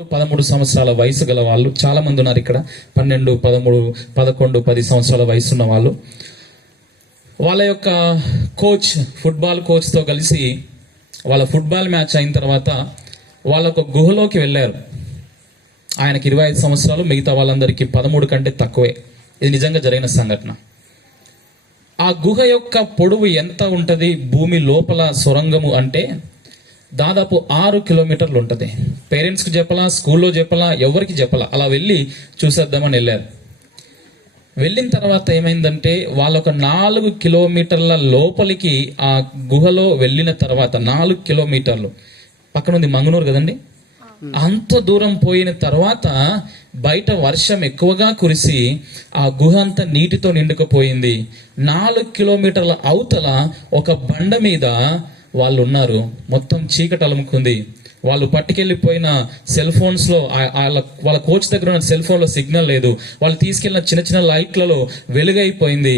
13 సంవత్సరాల వయసు గల వాళ్ళు చాలా మంది ఉన్నారు ఇక్కడ. 12, 13, 11, 10 సంవత్సరాల వయసు ఉన్న వాళ్ళు. వాళ్ళ యొక్క కోచ్, ఫుట్బాల్ కోచ్తో కలిసి వాళ్ళ ఫుట్బాల్ మ్యాచ్ అయిన తర్వాత వాళ్ళ ఒక గుహలోకి వెళ్ళారు. ఆయనకి 25 సంవత్సరాలు, మిగతా వాళ్ళందరికీ 13 కంటే తక్కువే. ఇది నిజంగా జరిగిన సంఘటన. ఆ గుహ యొక్క పొడవు ఎంత ఉంటుంది? భూమి లోపల సొరంగము అంటే దాదాపు 6 కిలోమీటర్లు ఉంటుంది. పేరెంట్స్కి చెప్పలా, స్కూల్లో చెప్పలా, ఎవరికి చెప్పలా, అలా వెళ్ళి చూసేద్దామని వెళ్ళారు. వెళ్ళిన తర్వాత ఏమైందంటే వాళ్ళు ఒక 4 కిలోమీటర్ల లోపలికి ఆ గుహలో వెళ్ళిన తర్వాత 4 కిలోమీటర్లు పక్కన ఉంది మంగనూరు కదండి, అంత దూరం పోయిన తర్వాత బయట వర్షం ఎక్కువగా కురిసి ఆ గుహ అంతా నీటితో నిండుకుపోయింది. 4 కిలోమీటర్ల అవతల ఒక బండ మీద వాళ్ళు ఉన్నారు. మొత్తం చీకటి అలుముకుంది. వాళ్ళు పట్టుకెళ్ళిపోయిన సెల్ ఫోన్స్లో, వాళ్ళ కోచ్ దగ్గర ఉన్న సెల్ ఫోన్లో సిగ్నల్ లేదు. వాళ్ళు తీసుకెళ్ళిన చిన్న చిన్న లైట్లలో వెలుగైపోయింది.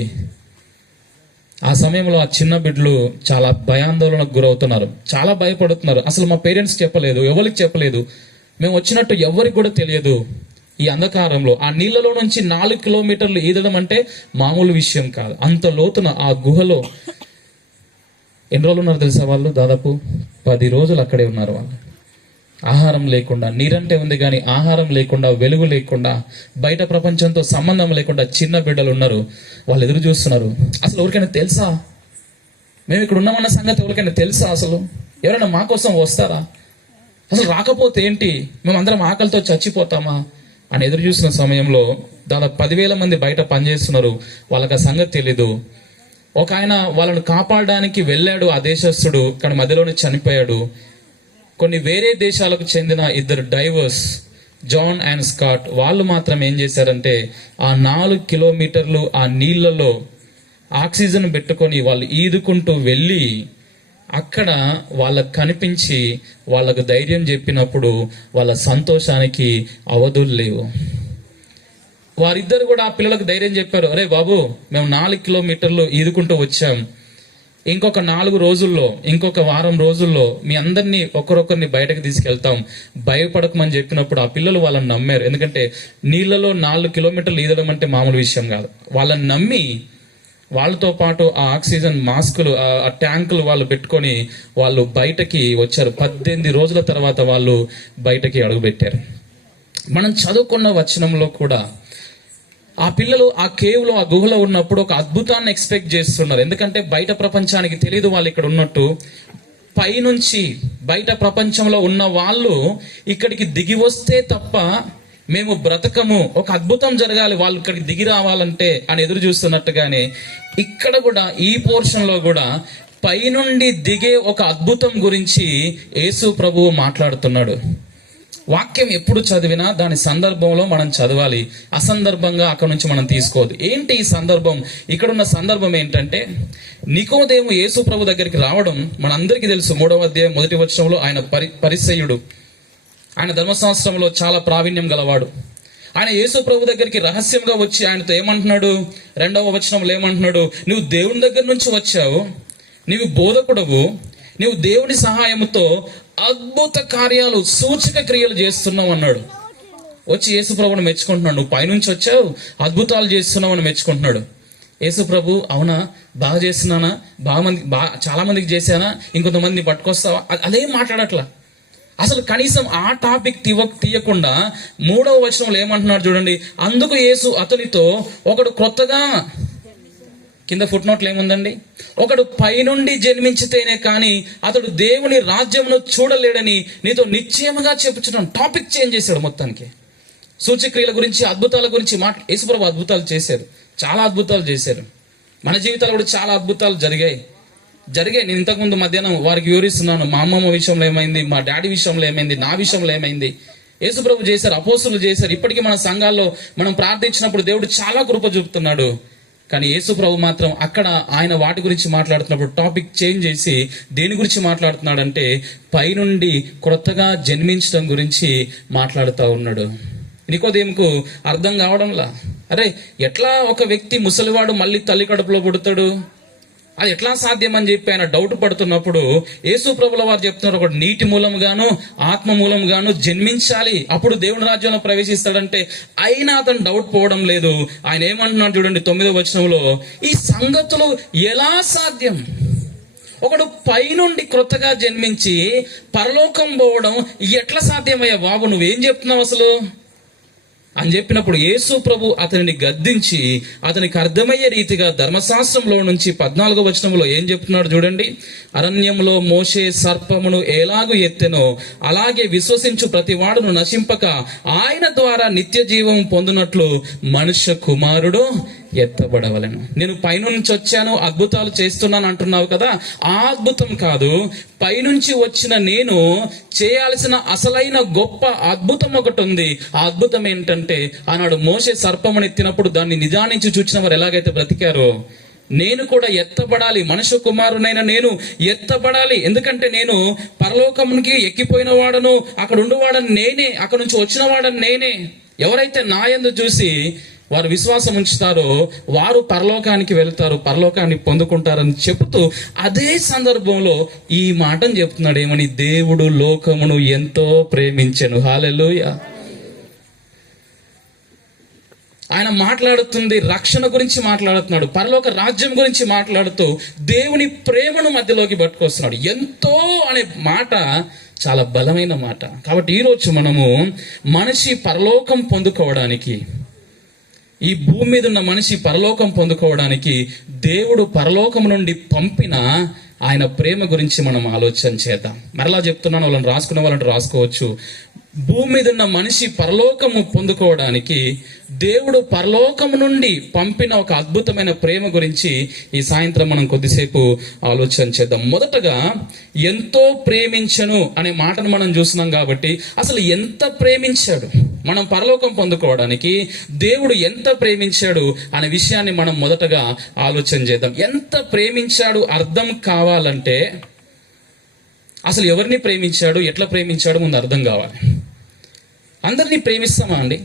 ఆ సమయంలో ఆ చిన్న బిడ్డలు చాలా భయాందోళనకు గురవుతున్నారు, చాలా భయపడుతున్నారు. అసలు మా పేరెంట్స్ చెప్పలేదు, ఎవరికి చెప్పలేదు, మేము వచ్చినట్టు ఎవరికి కూడా తెలియదు. ఈ అంధకారంలో ఆ నీళ్ళలో నుంచి 4 కిలోమీటర్లు ఈదడం అంటే మామూలు విషయం కాదు. అంత లోతున ఆ గుహలో ఎన్ని రోజులు ఉన్నారు తెలుసా వాళ్ళు? దాదాపు 10 రోజులు అక్కడే ఉన్నారు వాళ్ళు. ఆహారం లేకుండా, నీరంటే ఉంది కానీ ఆహారం లేకుండా, వెలుగు లేకుండా, బయట ప్రపంచంతో సంబంధం లేకుండా చిన్న బిడ్డలు ఉన్నారు. వాళ్ళు ఎదురు చూస్తున్నారు. అసలు ఎవరికైనా తెలుసా మేము ఇక్కడ ఉన్నామన్న సంగతి? ఎవరికైనా తెలుసా? అసలు ఎవరైనా మా కోసం వస్తారా? అసలు రాకపోతే ఏంటి, మేమందరం ఆకలితో చచ్చిపోతామా అని ఎదురు చూస్తున్న సమయంలో దాదాపు 10,000 మంది బయట పనిచేస్తున్నారు. వాళ్ళకి ఆ సంగతి తెలీదు. ఒక ఆయన వాళ్ళను కాపాడడానికి వెళ్ళాడు, ఆ దేశస్థుడు, కానీ మధ్యలోనే చనిపోయాడు. కొన్ని వేరే దేశాలకు చెందిన 2 డైవర్స్, జాన్ అండ్ స్కాట్, వాళ్ళు మాత్రం ఏం చేశారంటే ఆ 4 కిలోమీటర్లు ఆ నీళ్లలో ఆక్సిజన్ పెట్టుకొని వాళ్ళు ఈదుకుంటూ వెళ్ళి అక్కడ వాళ్ళకు కనిపించి వాళ్ళకు ధైర్యం చెప్పినప్పుడు వాళ్ళ సంతోషానికి అవధులు లేవు. వారిద్దరు కూడా ఆ పిల్లలకు ధైర్యం చెప్పారు, అరే బాబు, మేము 4 కిలోమీటర్లు ఈదుకుంటూ వచ్చాం, ఇంకొక 4 రోజుల్లో, ఇంకొక వారం రోజుల్లో మీ అందరినీ ఒకరొకరిని బయటకు తీసుకెళ్తాం, భయపడకమని చెప్పినప్పుడు ఆ పిల్లలు వాళ్ళని నమ్మారు. ఎందుకంటే నీళ్లలో 4 కిలోమీటర్లు ఈదడం అంటే మామూలు విషయం కాదు. వాళ్ళని నమ్మి వాళ్ళతో పాటు ఆ ఆక్సిజన్ మాస్కులు, ఆ ట్యాంకులు వాళ్ళు పెట్టుకొని వాళ్ళు బయటకి వచ్చారు. 18 రోజుల తర్వాత వాళ్ళు బయటకి అడుగుపెట్టారు. మనం చదువుకున్న వచనంలో కూడా ఆ పిల్లలు ఆ కేవ్లో, ఆ గుహలో ఉన్నప్పుడు ఒక అద్భుతాన్ని ఎక్స్పెక్ట్ చేస్తున్నారు. ఎందుకంటే బయట ప్రపంచానికి తెలియదు వాళ్ళు ఇక్కడ ఉన్నట్టు. పైనుంచి బయట ప్రపంచంలో ఉన్న వాళ్ళు ఇక్కడికి దిగి వస్తే తప్ప మేము బ్రతకము, ఒక అద్భుతం జరగాలి, వాళ్ళు ఇక్కడికి దిగి రావాలంటే అని ఎదురు చూస్తున్నట్టుగానే ఇక్కడ కూడా ఈ పోర్షన్లో కూడా పైనుండి దిగే ఒక అద్భుతం గురించి యేసు ప్రభువు మాట్లాడుతున్నాడు. వాక్యం ఎప్పుడు చదివినా దాని సందర్భంలో మనం చదవాలి, అసందర్భంగా అక్కడ నుంచి మనం తీసుకోవద్దు. ఏంటి ఈ సందర్భం? ఇక్కడున్న సందర్భం ఏంటంటే నికోదేము యేసు ప్రభు దగ్గరికి రావడం మనందరికీ తెలుసు. 3వ అధ్యాయం 1వ వచనంలో ఆయన పరిసయ్యుడు, ఆయన ధర్మశాస్త్రంలో చాలా ప్రావీణ్యం గలవాడు. ఆయన యేసు ప్రభు దగ్గరికి రహస్యంగా వచ్చి ఆయనతో ఏమంటున్నాడు? 2వ వచనంలో ఏమంటున్నాడు? నువ్వు దేవుని దగ్గర నుంచి వచ్చావు, నీవు బోధకుడవు, నువ్వు దేవుని సహాయంతో అద్భుత కార్యాలు, సూచక క్రియలు చేస్తున్నావు అన్నాడు. వచ్చి యేసు ప్రభుని మెచ్చుకుంటున్నాడు. నువ్వు పైనుంచి వచ్చావు, అద్భుతాలు చేస్తున్నావు అని మెచ్చుకుంటున్నాడు. యేసు ప్రభు, అవునా, బాగా చేస్తున్నానా, చాలా మందికి చేశానా, ఇంకొంతమందిని పట్టుకొస్తావా, అదేం మాట్లాడట్లా. అసలు కనీసం ఆ టాపిక్ తీయకుండా 3వ వచనంలో ఏమంటున్నాడు చూడండి. అందుకు యేసు అతనితో, ఒకడు క్రొత్తగా, కింద ఫుట్ నోట్లు ఏముందండి, ఒకడు పైనుండి జన్మించితేనే కానీ అతడు దేవుని రాజ్యమును చూడలేడని నీతో నిశ్చయముగా చెప్పుచున్నాను. టాపిక్ చేంజ్ చేశాడు మొత్తానికి. సూచక్రియల గురించి, అద్భుతాల గురించి యేసుప్రభు అద్భుతాలు చేశారు, చాలా అద్భుతాలు చేశారు. మన జీవితాలు కూడా చాలా అద్భుతాలు జరిగాయి. నేను ఇంతకుముందు మధ్యాహ్నం వారికి వివరిస్తున్నాను. మా అమ్మమ్మ విషయంలో ఏమైంది, మా డాడీ విషయంలో ఏమైంది, నా విషయంలో ఏమైంది. యేసుప్రభు చేశారు, అపోస్తులు చేశారు. ఇప్పటికీ మన సంఘాల్లో మనం ప్రార్థించినప్పుడు దేవుడు చాలా కృప చూపుతున్నాడు. కానీ యేసు ప్రభు మాత్రం అక్కడ ఆయన వాటి గురించి మాట్లాడుతున్నప్పుడు టాపిక్ చేంజ్ చేసి దేని గురించి మాట్లాడుతున్నాడంటే పైనుండి క్రొత్తగా జన్మించడం గురించి మాట్లాడుతూ ఉన్నాడు. నికోదేముకు అర్థం కావడంలా, అరే ఎట్లా ఒక వ్యక్తి ముసలివాడు మళ్ళీ తల్లి కడుపులో పుడతాడు? అది ఎట్లా సాధ్యం అని చెప్పి ఆయన డౌట్ పడుతున్నప్పుడు యేసు ప్రభుల వారు చెప్తున్నారు, ఒకటి నీటి మూలంగాను ఆత్మ మూలంగాను జన్మించాలి, అప్పుడు దేవుని రాజ్యంలో ప్రవేశిస్తాడంటే. అయినా అతను డౌట్ పోవడం లేదు. ఆయన ఏమంటున్నాడు చూడండి 9వ వచనంలో, ఈ సంగతులు ఎలా సాధ్యం? ఒకడు పైనుండి క్రొత్తగా జన్మించి పరలోకం పోవడం ఎట్లా సాధ్యమయ్యా బాబు, నువ్వేం చెప్తున్నావు అసలు అని చెప్పినప్పుడు యేసు ప్రభు అతనిని గద్దించి అతనికి అర్థమయ్యే రీతిగా ధర్మశాస్త్రంలో నుంచి 14వ వచనంలో ఏం చెప్తున్నాడు చూడండి. అరణ్యంలో మోషే సర్పమును ఎలాగూ ఎత్తెనో అలాగే విశ్వసించు ప్రతి వాడును నశింపక ఆయన ద్వారా నిత్య జీవం పొందినట్లు మనుష్య కుమారుడు ఎత్తబడవలెను. నేను పైనుంచి వచ్చాను, అద్భుతాలు చేస్తున్నాను అంటున్నావు కదా, ఆ అద్భుతం కాదు, పైనుంచి వచ్చిన నేను చేయాల్సిన అసలైన గొప్ప అద్భుతం ఒకటి ఉంది. ఆ అద్భుతం ఏంటంటే, ఆనాడు మోషే సర్పమును ఎత్తినప్పుడు దాన్ని నిదానించి చూచిన వారు ఎలాగైతే బ్రతికారో, నేను కూడా ఎత్తబడాలి, మనుష్య కుమారునైనా నేను ఎత్తబడాలి. ఎందుకంటే నేను పరలోకమునికి ఎక్కిపోయిన వాడను, అక్కడ ఉండేవాడని నేనే, అక్కడ నుంచి వచ్చిన వాడని నేనే. ఎవరైతే నా యందు చూసి వారు విశ్వాసం ఉంచుతారో వారు పరలోకానికి వెళ్తారు, పరలోకాన్ని పొందుకుంటారని చెబుతూ అదే సందర్భంలో ఈ మాటను చెప్తున్నాడు. ఏమని? దేవుడు లోకమును ఎంతో ప్రేమించెను. హల్లెలూయా. ఆయన మాట్లాడుతుంది రక్షణ గురించి మాట్లాడుతున్నాడు, పరలోక రాజ్యం గురించి మాట్లాడుతూ దేవుని ప్రేమను మధ్యలోకి పట్టుకొస్తున్నాడు. ఎంతో అనే మాట చాలా బలమైన మాట. కాబట్టి ఈరోజు మనము మనిషి పరలోకం పొందుకోవడానికి, ఈ భూమి మీద ఉన్న మనిషి పరలోకం పొందుకోవడానికి దేవుడు పరలోకం నుండి పంపిన ఆయన ప్రేమ గురించి మనం ఆలోచన చేద్దాం. మరలా చెప్తున్నాను, వాళ్ళని రాసుకున్న వాళ్ళని రాసుకోవచ్చు. భూమి మీద ఉన్న మనిషి పరలోకము పొందుకోవడానికి దేవుడు పరలోకము నుండి పంపిన ఒక అద్భుతమైన ప్రేమ గురించి ఈ సాయంత్రం మనం కొద్దిసేపు ఆలోచన చేద్దాం. మొదటగా ఎంతో ప్రేమించను అనే మాటను మనం చూస్తున్నాం కాబట్టి అసలు ఎంత ప్రేమించాడు, మనం పరలోకం పొందుకోవడానికి దేవుడు ఎంత ప్రేమించాడు అనే విషయాన్ని మనం మొదటగా ఆలోచన చేద్దాం. ఎంత ప్రేమించాడు అర్థం కావాలంటే అసలు ఎవరిని ప్రేమించాడు, ఎట్లా ప్రేమించాడు ముందు అర్థం కావాలి. అందరినీ ప్రేమిస్తామా అండి?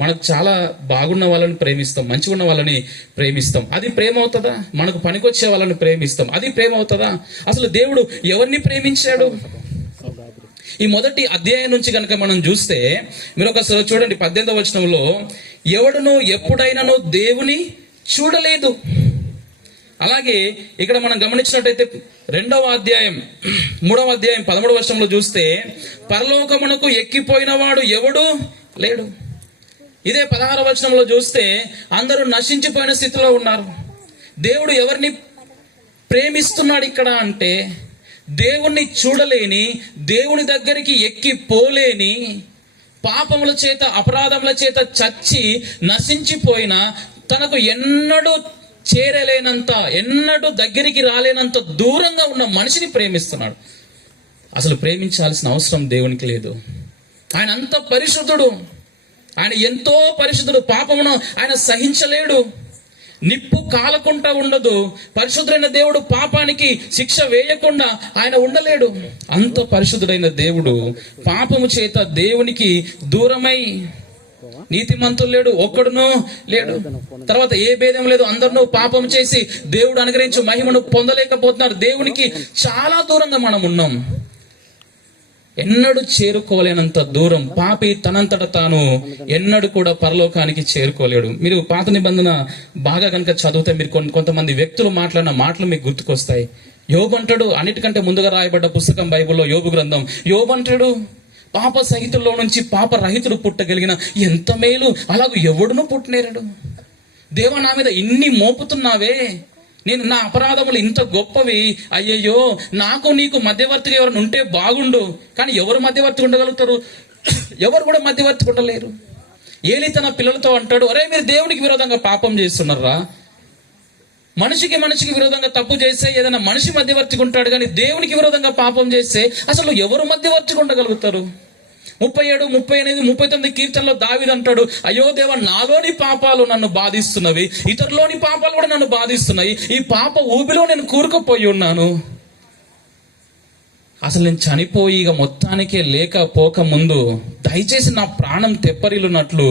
మనకు చాలా బాగున్న వాళ్ళని ప్రేమిస్తాం, మంచిగా ఉన్న వాళ్ళని ప్రేమిస్తాం, అది ప్రేమ అవుతుందా? మనకు పనికొచ్చే వాళ్ళని ప్రేమిస్తాం, అది ప్రేమ అవుతుందా? అసలు దేవుడు ఎవరిని ప్రేమించాడు? ఈ మొదటి అధ్యాయం నుంచి కనుక మనం చూస్తే మీరు ఒకసారి చూడండి 18వ వచనంలో, ఎవడును ఎప్పుడైనాను దేవుని చూడలేదు. అలాగే ఇక్కడ మనం గమనించినట్టయితే 2వ అధ్యాయం 3వ అధ్యాయం 13వ వచనంలో చూస్తే, పరలోకమునకు ఎక్కిపోయిన వాడు ఎవడు లేడు. ఇదే 16వ వచనంలో చూస్తే అందరూ నశించిపోయిన స్థితిలో ఉన్నారు. దేవుడు ఎవరిని ప్రేమిస్తున్నాడు ఇక్కడ అంటే, దేవుణ్ణి చూడలేని, దేవుని దగ్గరికి ఎక్కి పోలేని, పాపముల చేత అపరాధముల చేత చచ్చి నశించిపోయిన, తనకు ఎన్నడూ చేరలేనంత, ఎన్నడూ దగ్గరికి రాలేనంత దూరంగా ఉన్న మనిషిని ప్రేమిస్తున్నాడు. అసలు ప్రేమించాల్సిన అవసరం దేవునికి లేదు. ఆయన అంత పరిశుద్ధుడు, ఆయన ఎంతో పరిశుద్ధుడు. పాపమును ఆయన సహించలేడు, నిప్పు కాలకుండా ఉండదు. పరిశుద్ధుడైన దేవుడు పాపానికి శిక్ష వేయకుండా ఆయన ఉండలేడు. అంత పరిశుద్ధుడైన దేవుడు పాపము చేత దేవునికి దూరమై, నీతిమంతులు లేడు, ఒక్కడును లేడు, తర్వాత ఏ భేదం లేదు, అందరినూ పాపం చేసి దేవుడు అనుగ్రహించే మహిమను పొందలేకపోతున్నారు. దేవునికి చాలా దూరంగా మనం ఉన్నాం. ఎన్నడూ చేరుకోలేనంత దూరం పాపి తనంతట తాను ఎన్నడూ కూడా పరలోకానికి చేరుకోలేడు. మీరు పాత నిబంధన బాగా కనుక చదివితే మీరు కొంతమంది వ్యక్తులు మాట్లాడిన మాటలు మీకు గుర్తుకొస్తాయి. యోబు అంటాడు, అన్నిటికంటే ముందుగా రాయబడ్డ పుస్తకం బైబిల్లో యోబు గ్రంథం. యోబు అంటాడు, పాప సహితుల్లో నుంచి పాప రహితుడు పుట్టగలిగిన ఎంత మేలు, అలాగూ ఎవడును పుట్టనేరడు. దేవా, నా మీద ఇన్ని మోపుతున్నావే, నేను నా అపరాధములు ఇంత గొప్పవి, అయ్యయ్యో నాకు నీకు మధ్యవర్తిగా ఎవరైనా ఉంటే బాగుండు. కానీ ఎవరు మధ్యవర్తి ఉండగలుగుతారు? ఎవరు కూడా మధ్యవర్తి ఉండలేరు. ఏలి తన పిల్లలతో అంటాడు, అరే మీరు దేవునికి విరోధంగా పాపం చేస్తున్నారా? మనిషికి విరోధంగా తప్పు చేస్తే ఏదైనా మనిషి మధ్యవర్తిగా ఉంటాడు, కానీ దేవునికి విరోధంగా పాపం చేస్తే అసలు ఎవరు మధ్యవర్తిగా ఉండగలుగుతారు? 37, 38, 39 కీర్తనలో దావీదు అంటాడు, అయ్యో దేవా, నాలోని పాపాలు నన్ను బాధిస్తున్నవి, ఇతరులోని పాపాలు కూడా నన్ను బాధిస్తున్నాయి, ఈ పాప ఊబిలో నేను కూరుకుపోయి ఉన్నాను. అసలు నేను చనిపోయి ఇక మొత్తానికే లేకపోక ముందు దయచేసి నా ప్రాణం తెప్పరిల్లున్నట్లు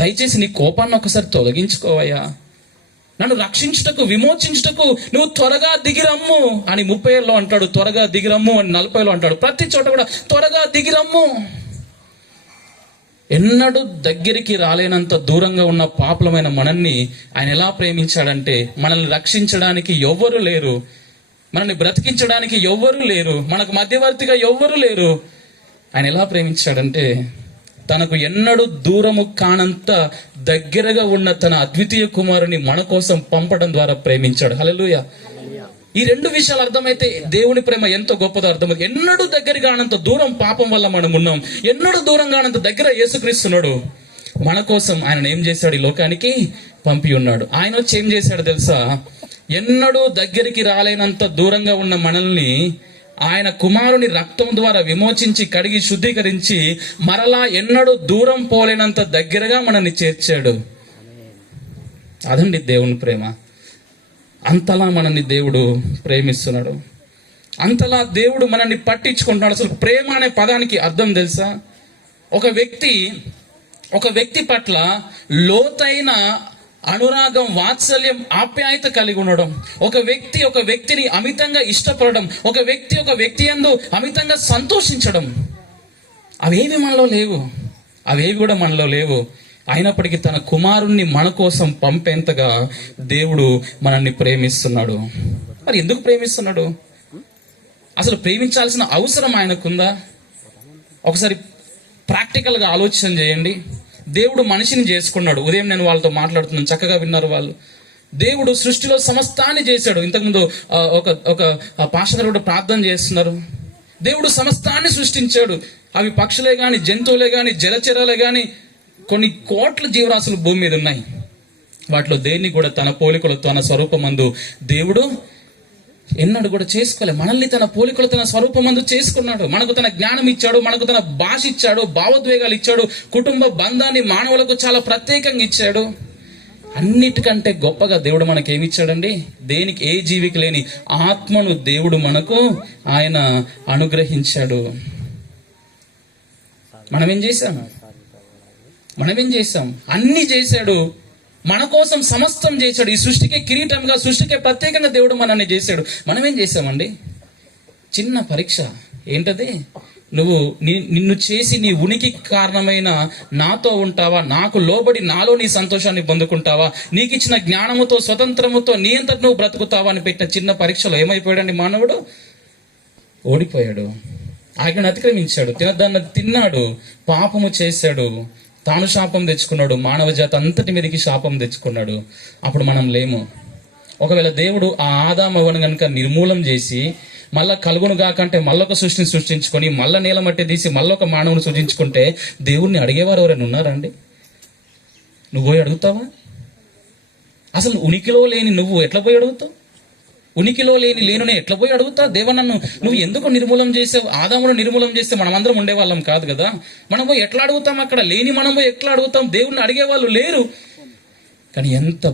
దయచేసి నీ కోపాన్ని ఒకసారి తొలగించుకోవయ్యా. నన్ను రక్షించుటకు, విమోచించుటకు నువ్వు త్వరగా దిగిరమ్ము అని 30లో అంటాడు, త్వరగా దిగిరమ్ము అని 40లో అంటాడు. ప్రతి చోట కూడా త్వరగా దిగిరమ్ము. ఎన్నడూ దగ్గరికి రాలేనంత దూరంగా ఉన్న పాపులమైన మనల్ని ఆయన ఎలా ప్రేమించాడంటే, మనల్ని రక్షించడానికి ఎవ్వరూ లేరు, మనల్ని బ్రతికించడానికి ఎవ్వరూ లేరు, మనకు మధ్యవర్తిగా ఎవ్వరూ లేరు. ఆయన ఎలా ప్రేమించాడంటే, తనకు ఎన్నడూ దూరము కానంత దగ్గరగా ఉన్న తన అద్వితీయ కుమారుని మన కోసం పంపడం ద్వారా ప్రేమించాడు. హల్లెలూయా. ఈ రెండు విషయాలు అర్థమైతే దేవుని ప్రేమ ఎంతో గొప్పదో అర్థమైంది. ఎన్నడూ దగ్గర కానంత దూరం పాపం వల్ల మనం ఉన్నాం, ఎన్నడూ దూరం కానంత దగ్గర యేసుక్రీస్తున్నాడు. మన కోసం ఆయన ఏం చేశాడు? ఈ లోకానికి పంపి ఉన్నాడు. ఆయన వచ్చి ఏం చేశాడు తెలుసా? ఎన్నడూ దగ్గరికి రాలేనంత దూరంగా ఉన్న మనల్ని ఆయన కుమారుని రక్తం ద్వారా విమోచించి, కడిగి, శుద్ధీకరించి మరలా ఎన్నడూ దూరం పోలేనంత దగ్గరగా మనల్ని చేర్చాడు. అదండి దేవుని ప్రేమ. అంతలా మనల్ని దేవుడు ప్రేమిస్తున్నాడు, అంతలా దేవుడు మనల్ని పట్టించుకుంటున్నాడు. అసలు ప్రేమ అనే పదానికి అర్థం తెలుసా? ఒక వ్యక్తి పట్ల లోతైన అనురాగం, వాత్సల్యం, ఆప్యాయత కలిగి ఉండడం, ఒక వ్యక్తిని అమితంగా ఇష్టపడడం, ఒక వ్యక్తి యందు అమితంగా సంతోషించడం. అవేవి మనలో లేవు, అవేవి కూడా మనలో లేవు. అయినప్పటికీ తన కుమారుణ్ణి మన కోసం పంపేంతగా దేవుడు మనల్ని ప్రేమిస్తున్నాడు. మరి ఎందుకు ప్రేమిస్తున్నాడు? అసలు ప్రేమించాల్సిన అవసరం ఆయనకుందా? ఒకసారి ప్రాక్టికల్గా ఆలోచన చేయండి. దేవుడు మనిషిని చేసుకున్నాడు. ఉదయం నేను వాళ్ళతో మాట్లాడుతున్నాను, చక్కగా విన్నారు వాళ్ళు. దేవుడు సృష్టిలో సమస్తాన్ని చేశాడు. ఇంతకుముందు ఒక పాస్టర్ కూడా ప్రార్థన చేస్తున్నారు. దేవుడు సమస్తాన్ని సృష్టించాడు. అవి పక్షులే గాని, జంతువులే గాని, జలచరాలే గాని, కొన్ని కోట్ల జీవరాశులు భూమి మీద ఉన్నాయి. వాటిలో దేన్ని కూడా తన పోలికలో, తన స్వరూపమందు దేవుడు ఎన్నడూ కూడా చేసుకోలే. మనల్ని తన పోలికలు, తన స్వరూపమందు చేసుకున్నాడు. మనకు తన జ్ఞానం ఇచ్చాడు, మనకు తన భాష ఇచ్చాడు, భావోద్వేగాలు ఇచ్చాడు, కుటుంబ బంధాన్ని మానవులకు చాలా ప్రత్యేకంగా ఇచ్చాడు. అన్నిటికంటే గొప్పగా దేవుడు మనకేమి ఇచ్చాడండి? దేనికి, ఏ జీవికి లేని ఆత్మను దేవుడు మనకు ఆయన అనుగ్రహించాడు. మనమేం చేశాం? అన్ని చేశాడు. మన కోసం సమస్తం చేశాడు. ఈ సృష్టికే కిరీటంగా, సృష్టికే ప్రత్యేకంగా దేవుడు మనల్ని చేశాడు. మనమేం చేశామండి? చిన్న పరీక్ష. ఏంటది? నువ్వు నిన్ను చేసి నీ ఉనికి కారణమైన నాతో ఉంటావా? నాకు లోబడి నాలో నీ సంతోషాన్ని పొందుకుంటావా? నీకు ఇచ్చిన జ్ఞానముతో, స్వతంత్రముతో నీ అంతట నువ్వు బ్రతుకుతావా అని పెట్టిన చిన్న పరీక్షలో ఏమైపోయాడండి మానవుడు? ఓడిపోయాడు. ఆజ్ఞను అతిక్రమించాడు, తినదాన్ని తిన్నాడు, పాపము చేశాడు, తాను శాపం తెచ్చుకున్నాడు, మానవ జాతి అంతటి మీదకి శాపం తెచ్చుకున్నాడు. అప్పుడు మనం లేము. ఒకవేళ దేవుడు ఆ ఆదామవ్వను కనుక నిర్మూలం చేసి మళ్ళా కలుగును కాకంటే మళ్ళొక సృష్టిని సృష్టించుకొని, మళ్ళా నీల మట్టి తీసి మళ్ళొక మానవుని సృష్టించుకుంటే దేవుణ్ణి అడిగేవారు ఎవరైనా ఉన్నారండి? నువ్వు పోయి అడుగుతావా? అసలు ఉనికిలో లేని నువ్వు ఎట్లా పోయి అడుగుతావు? ఉనికిలో లేనునే ఎట్లా పోయి అడుగుతా? దేవా, నువ్వు ఎందుకు నిర్మూలం చేసావు? ఆదామును నిర్మూలం చేస్తే మనం అందరం ఉండేవాళ్ళం కాదు కదా. మనం పోయి ఎట్లా అడుగుతాం? అక్కడ లేని మనం పోయి ఎట్లా అడుగుతాం? దేవుణ్ణి అడిగేవాళ్ళు లేరు. కానీ ఎంత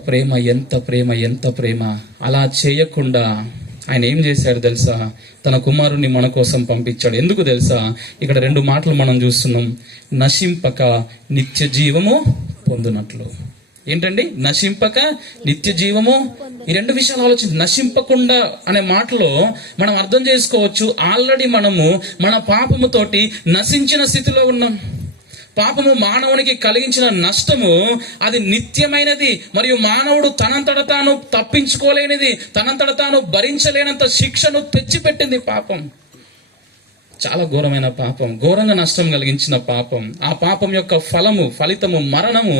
ప్రేమ! అలా చేయకుండా ఆయన ఏం చేశాడు తెలుసా? తన కుమారుణ్ణి మన కోసం పంపించాడు. ఎందుకు తెలుసా? ఇక్కడ 2 మాటలు మనం చూస్తున్నాం. నశింపక నిత్య జీవము పొందునట్లు. ఏంటండి? నశింపక నిత్య జీవము. ఈ 2 విషయాలు ఆలోచించి, నశింపకుండా అనే మాటలో మనం అర్థం చేసుకోవచ్చు, ఆల్రెడీ మనము మన పాపముతోటి నశించిన స్థితిలో ఉన్నాం. పాపము మానవునికి కలిగించిన నష్టము అది నిత్యమైనది. మరియు మానవుడు తనంతట తాను తప్పించుకోలేనిది, తనంతట తాను భరించలేనంత శిక్షను తెచ్చిపెట్టింది పాపం. చాలా ఘోరమైన పాపం, ఘోరంగా నష్టం కలిగించిన పాపం. ఆ పాపం యొక్క ఫలితము మరణము.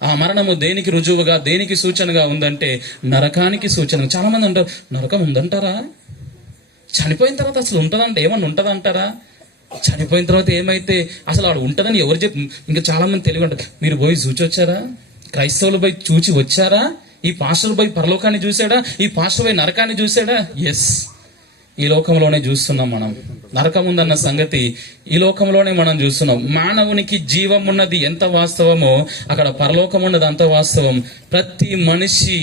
ఆ మరణము దేనికి రుజువుగా, దేనికి సూచనగా ఉందంటే నరకానికి సూచన. చాలా మంది అంటారు, నరకం ఉందంటారా? చనిపోయిన తర్వాత అసలు ఉంటుందంటే ఏమన్నా ఉంటుందంటారా? చనిపోయిన తర్వాత ఏమైతే అసలు ఆడు ఉంటుందని ఎవరు ఇంకా చాలా మంది తెలివి ఉంటారు. మీరు పోయి చూచి వచ్చారా? క్రైస్తవులు పోయి చూచి వచ్చారా? ఈ పాస్టర్ పోయి పరలోకాన్ని చూసాడా? ఈ పాస్టర్ పోయి నరకాన్ని చూసాడా? ఎస్, ఈ లోకంలోనే చూస్తున్నాం మనం. నరకం ఉందన్న సంగతి ఈ లోకంలోనే మనం చూస్తున్నాం. మానవునికి జీవం ఉన్నది ఎంత వాస్తవమో అక్కడ పరలోకం ఉన్నది అంత వాస్తవం. ప్రతి మనిషి,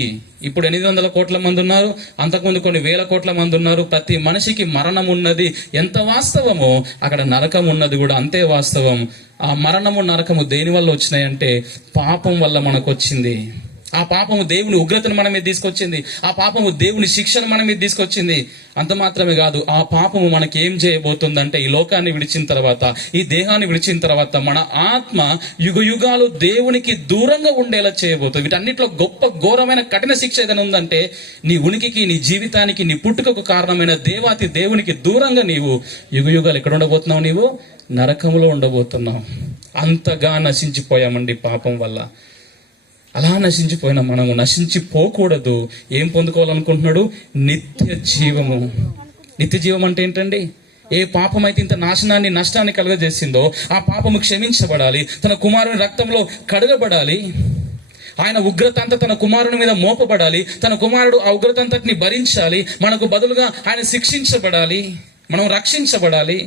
ఇప్పుడు 800 కోట్ల మంది ఉన్నారు, అంతకుముందు కొన్ని వేల కోట్ల మంది ఉన్నారు. ప్రతి మనిషికి మరణం ఉన్నది ఎంత వాస్తవమో అక్కడ నరకం ఉన్నది కూడా అంతే వాస్తవం. ఆ మరణము, నరకము దేని వల్ల వచ్చినాయంటే పాపం వల్ల మనకు వచ్చింది. ఆ పాపము దేవుని ఉగ్రతను మన మీద తీసుకొచ్చింది. ఆ పాపము దేవుని శిక్షను మన మీద తీసుకొచ్చింది. అంత మాత్రమే కాదు, ఆ పాపము మనకి ఏం చేయబోతుందంటే, ఈ లోకాన్ని విడిచిన తర్వాత, ఈ దేహాన్ని విడిచిన తర్వాత మన ఆత్మ యుగ యుగాలు దేవునికి దూరంగా ఉండేలా చేయబోతుంది. వీటన్నిటిలో గొప్ప ఘోరమైన కఠిన శిక్ష ఏదైనా ఉందంటే, నీ ఉనికికి, నీ జీవితానికి, నీ పుట్టుకకు కారణమైన దేవాతి దేవునికి దూరంగా నీవు యుగ యుగాలు ఎక్కడ ఉండబోతున్నావు? నీవు నరకములో ఉండబోతున్నావు. అంతగా నశించిపోయామండి పాపం వల్ల. అలా నశించిపోయిన మనము నశించిపోకూడదు. ఏం పొందుకోవాలనుకుంటున్నాడు? నిత్య జీవము. నిత్య జీవం అంటే ఏంటండి? ఏ పాపం అయితే ఇంత నాశనాన్ని, నష్టాన్ని కలుగజేసిందో ఆ పాపము క్షమించబడాలి, తన కుమారుని రక్తంలో కడగబడాలి, ఆయన ఉగ్రత అంతా తన కుమారుని మీద మోపబడాలి, తన కుమారుడు ఆ ఉగ్రత అంతటిని భరించాలి, మనకు బదులుగా ఆయన శిక్షించబడాలి, మనం రక్షించబడాలి.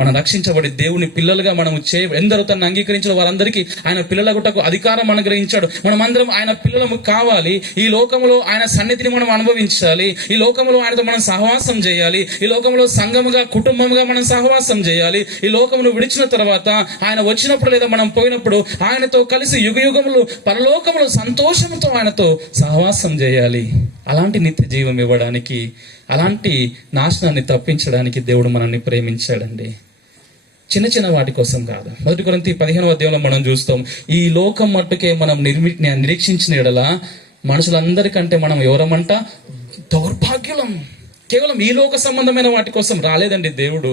మనం రక్షించబడి దేవుని పిల్లలుగా మనము ఎందరో తను అంగీకరించిన వారందరికీ ఆయన పిల్లలగుటకు అధికారం అనుగ్రహించాడు. మనమందరం ఆయన పిల్లలము కావాలి. ఈ లోకములో ఆయన సన్నిధిని మనం అనుభవించాలి. ఈ లోకములో ఆయనతో మనం సహవాసం చేయాలి. ఈ లోకంలో సంఘముగా, కుటుంబముగా మనం సహవాసం చేయాలి. ఈ లోకమును విడిచిన తర్వాత ఆయన వచ్చినప్పుడు లేదా మనం పోయినప్పుడు ఆయనతో కలిసి యుగ యుగములు పరలోకములు సంతోషంతో ఆయనతో సహవాసం చేయాలి. అలాంటి నిత్య జీవం ఇవ్వడానికి, అలాంటి నాశనాన్ని తప్పించడానికి దేవుడు మనల్ని ప్రేమించాడండి. చిన్న చిన్న వాటి కోసం కాదు. 1 కొరింథీ 15వ అధ్యాయంలో మనం చూస్తాం, ఈ లోకం మట్టుకే మనం నిరీక్షించిన ఎడల మనుషులందరికంటే మనం ఎవరమంట? దౌర్భాగ్యులం. కేవలం ఈ లోక సంబంధమైన వాటి కోసం రాలేదండి దేవుడు.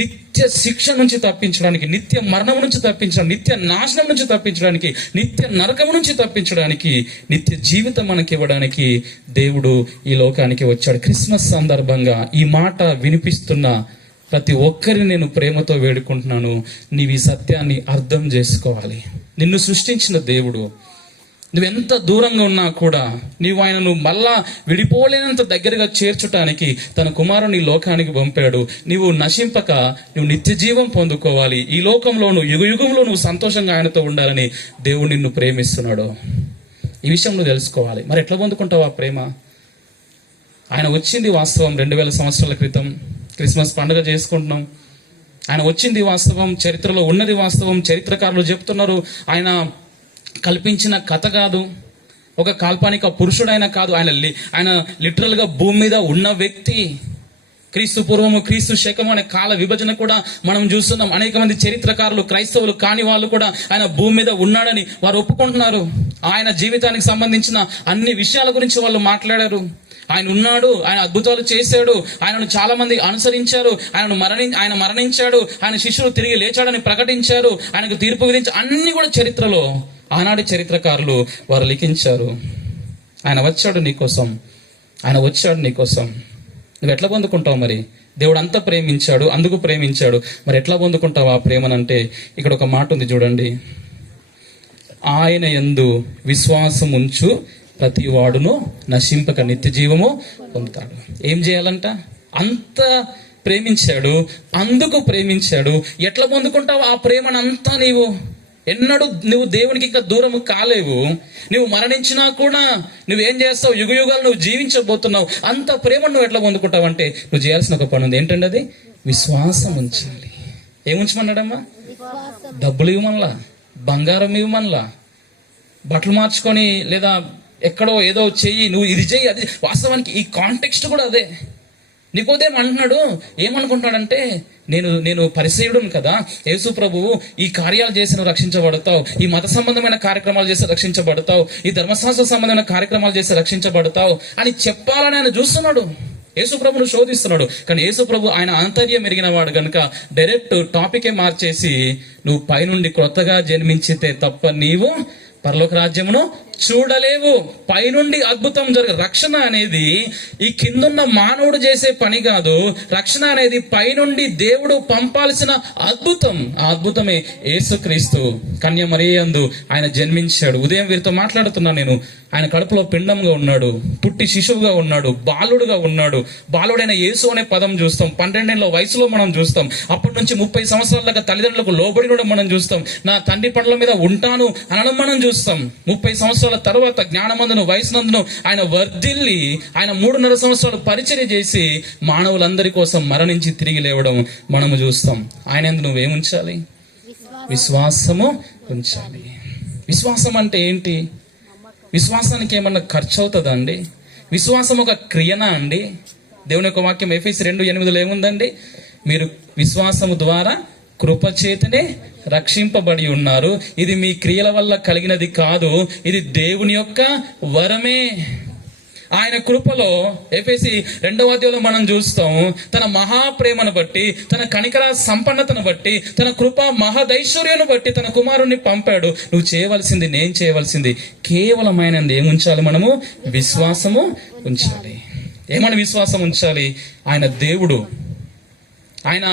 నిత్య శిక్ష నుంచి తప్పించడానికి, నిత్య మరణం నుంచి తప్పించడానికి, నిత్య నాశనం నుంచి తప్పించడానికి, నిత్య నరకం నుంచి తప్పించడానికి, నిత్య జీవితం మనకి ఇవ్వడానికి దేవుడు ఈ లోకానికి వచ్చాడు. క్రిస్మస్ సందర్భంగా ఈ మాట వినిపిస్తున్న ప్రతి ఒక్కరిని నేను ప్రేమతో వేడుకుంటున్నాను, నీవు ఈ సత్యాన్ని అర్థం చేసుకోవాలి. నిన్ను సృష్టించిన దేవుడు, నువ్వెంత దూరంగా ఉన్నా కూడా నీవు ఆయనను మళ్ళా విడిపోలేనంత దగ్గరగా చేర్చడానికి తన కుమారుని లోకానికి పంపాడు. నీవు నశింపక నువ్వు నిత్య జీవం పొందుకోవాలి. ఈ లోకంలోను యుగ యుగంలో నువ్వు సంతోషంగా ఆయనతో ఉండాలని దేవుడు నిన్ను ప్రేమిస్తున్నాడు. ఈ విషయం నువ్వు తెలుసుకోవాలి. మరి ఎట్లా పొందుకుంటావు ఆ ప్రేమ? ఆయన వచ్చింది వాస్తవం 2000 సంవత్సరాల క్రితం. క్రిస్మస్ పండుగ చేసుకుంటున్నాం. ఆయన వచ్చింది వాస్తవం, చరిత్రలో ఉన్నది వాస్తవం. చరిత్రకారులు చెప్తున్నారు ఆయన కల్పించిన కథ కాదు, ఒక కాల్పనిక పురుషుడైన కాదు. ఆయన లిటరల్ గా భూమి మీద ఉన్న వ్యక్తి. క్రీస్తు పూర్వము, క్రీస్తు శకము అనే కాల విభజన కూడా మనం చూస్తున్నాం. అనేక మంది చరిత్రకారులు, క్రైస్తవులు కాని వాళ్ళు కూడా ఆయన భూమి మీద ఉన్నాడని వారు ఒప్పుకుంటున్నారు. ఆయన జీవితానికి సంబంధించిన అన్ని విషయాల గురించి వాళ్ళు మాట్లాడారు. ఆయన ఉన్నాడు, ఆయన అద్భుతాలు చేశాడు, ఆయనను చాలా మంది అనుసరించారు, ఆయన మరణించాడు, ఆయన శిష్యులు తిరిగి లేచాడని ప్రకటించారు, ఆయనకు తీర్పు విధించారు. అన్ని కూడా చరిత్రలో ఆనాటి చరిత్రకారులు వారు లిఖించారు. ఆయన వచ్చాడు నీకోసం, ఆయన వచ్చాడు నీకోసం. నువ్వు ఎట్లా పొందుకుంటావు? మరి దేవుడు అంతా ప్రేమించాడు, అందుకు ప్రేమించాడు. మరి ఎట్లా పొందుకుంటావు ఆ ప్రేమనంటే, ఇక్కడ ఒక మాట ఉంది చూడండి, ఆయన యందు విశ్వాసం ఉంచు ప్రతి వాడును నశింపక నిత్య జీవము పొందుతాడు. ఏం చేయాలంట? అంత ప్రేమించాడు, అందుకు ప్రేమించాడు. ఎట్లా పొందుకుంటావు ఆ ప్రేమనంతా? ఎన్నడూ నువ్వు దేవునికి ఇంకా దూరం కాలేవు. నువ్వు మరణించినా కూడా నువ్వేం చేస్తావు? యుగ యుగాలు నువ్వు జీవించబోతున్నావు. అంత ప్రేమ నువ్వు ఎట్లా పొందుకుంటావు అంటే, నువ్వు చేయాల్సిన ఒక పని ఉంది. ఏంటంటే అది విశ్వాసం ఉంచాలి. ఏముంచమన్నాడమ్మా? డబ్బులు ఇవ్వమనలా, బంగారం ఇవ్వమనలా, బట్టలు మార్చుకొని లేదా ఎక్కడో ఏదో చెయ్యి, నువ్వు ఇది చెయ్యి, అది. వాస్తవానికి ఈ కాంటెక్స్ట్ కూడా అదే. నికోదేము అంటున్నాడు, ఏమనుకుంటాడంటే, నేను పరిసయ్యుడును కదా, యేసు ప్రభువు ఈ కార్యాలు చేసి నువ్వు రక్షించబడతావు, ఈ మత సంబంధమైన కార్యక్రమాలు చేసి రక్షించబడతావు, ఈ ధర్మశాస్త్ర సంబంధమైన కార్యక్రమాలు చేసి రక్షించబడతావు అని చెప్పాలని ఆయన చూస్తున్నాడు. యేసు ప్రభును శోధిస్తున్నాడు. కానీ యేసు ప్రభు ఆయన ఆంతర్యం ఎరిగిన వాడు కనుక డైరెక్ట్ టాపికే మార్చేసి, నువ్వు పైనుండి క్రొత్తగా జన్మించితే తప్ప నీవు పరలోక రాజ్యమును చూడలేవు. పైనుండి అద్భుతం రక్షణ అనేది ఈ కిందున్న మానవుడు చేసే పని కాదు. రక్షణ అనేది పైనుండి దేవుడు పంపాల్సిన అద్భుతం. ఆ అద్భుతమే యేసుక్రీస్తు కన్య మరియందు ఆయన జన్మించాడు. ఉదయం వీరితో మాట్లాడుతున్నా నేను. ఆయన కడుపులో పిండంగా ఉన్నాడు, పుట్టి శిశువుగా ఉన్నాడు, బాలుడుగా ఉన్నాడు. బాలుడైన యేసు అనే పదం చూస్తాం. 12 ఏళ్ల వయసులో మనం చూస్తాం. అప్పటి నుంచి 30 సంవత్సరాల దాకా తల్లిదండ్రులకు లోబడి కూడా మనం చూస్తాం. నా తండ్రి పనుల మీద ఉంటాను అనడం మనం చూస్తాం. 30 సంవత్సరాల తర్వాత జ్ఞానమందును, వయసునందును ఆయన వర్ధిల్లి ఆయన 3.5 సంవత్సరాలు పరిచర్య చేసి మానవులందరి కోసం మరణించి తిరిగి లేవడం మనము చూస్తాం. ఆయన యందు నువ్వేముంచాలి? విశ్వాసము ఉంచాలి. విశ్వాసం అంటే ఏంటి? విశ్వాసానికి ఏమన్నా ఖర్చు అవుతుందా అండి? విశ్వాసం ఒక క్రియనా అండి? దేవుని యొక్క వాక్యం ఎఫెసీ 2:8 ఏముందండి? మీరు విశ్వాసము ద్వారా కృపచేతనే రక్షింపబడి ఉన్నారు, ఇది మీ క్రియల వల్ల కలిగినది కాదు, ఇది దేవుని యొక్క వరమే. ఆయన కృపలో ఎఫెసీ 2:2 మనం చూస్తాం, తన మహాప్రేమను బట్టి, తన కనికర సంపన్నతను బట్టి, తన కృప మహదైశ్వర్యను బట్టి తన కుమారుణ్ణి పంపాడు. నువ్వు చేయవలసింది, నేను చేయవలసింది కేవలం ఆయన ఏముంచాలి? మనము విశ్వాసము ఉంచాలి. ఏమని విశ్వాసం ఉంచాలి? ఆయన దేవుడు. ఆయన